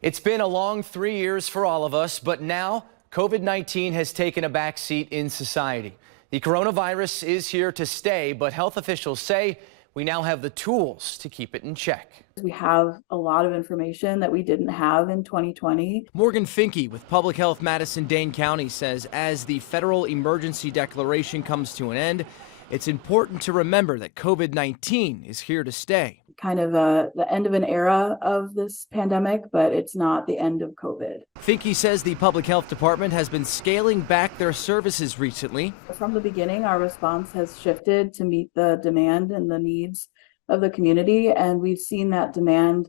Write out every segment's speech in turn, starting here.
It's been a long 3 years for all of us, but now COVID-19 has taken a back seat in society. The coronavirus is here to stay, but health officials say we now have the tools to keep it in check. We have a lot of information that we didn't have in 2020. Morgan Finke with Public Health Madison-Dane County says as the federal emergency declaration comes to an end, it's important to remember that COVID-19 is here to stay. Kind of the end of an era of this pandemic, but it's not the end of COVID. Finke says the Public Health Department has been scaling back their services recently. From the beginning, our response has shifted to meet the demand and the needs of the community, and we've seen that demand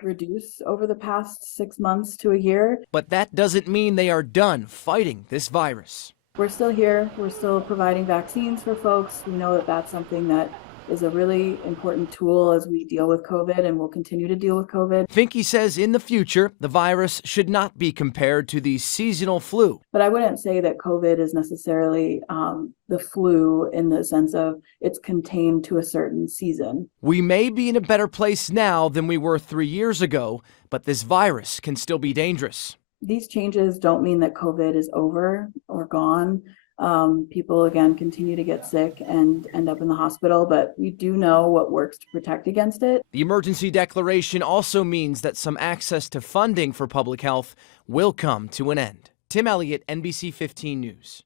reduce over the past 6 months to a year. But that doesn't mean they are done fighting this virus. We're still here. We're still providing vaccines for folks. We know that that's something that is a really important tool as we deal with COVID, and we'll continue to deal with COVID. Finke says in the future, the virus should not be compared to the seasonal flu. But I wouldn't say that COVID is necessarily the flu in the sense of it's contained to a certain season. We may be in a better place now than we were 3 years ago, but this virus can still be dangerous. These changes don't mean that COVID is over or gone. People, again, continue to get sick and end up in the hospital, but we do know what works to protect against it. The emergency declaration also means that some access to funding for public health will come to an end. Tim Elliott, NBC 15 News.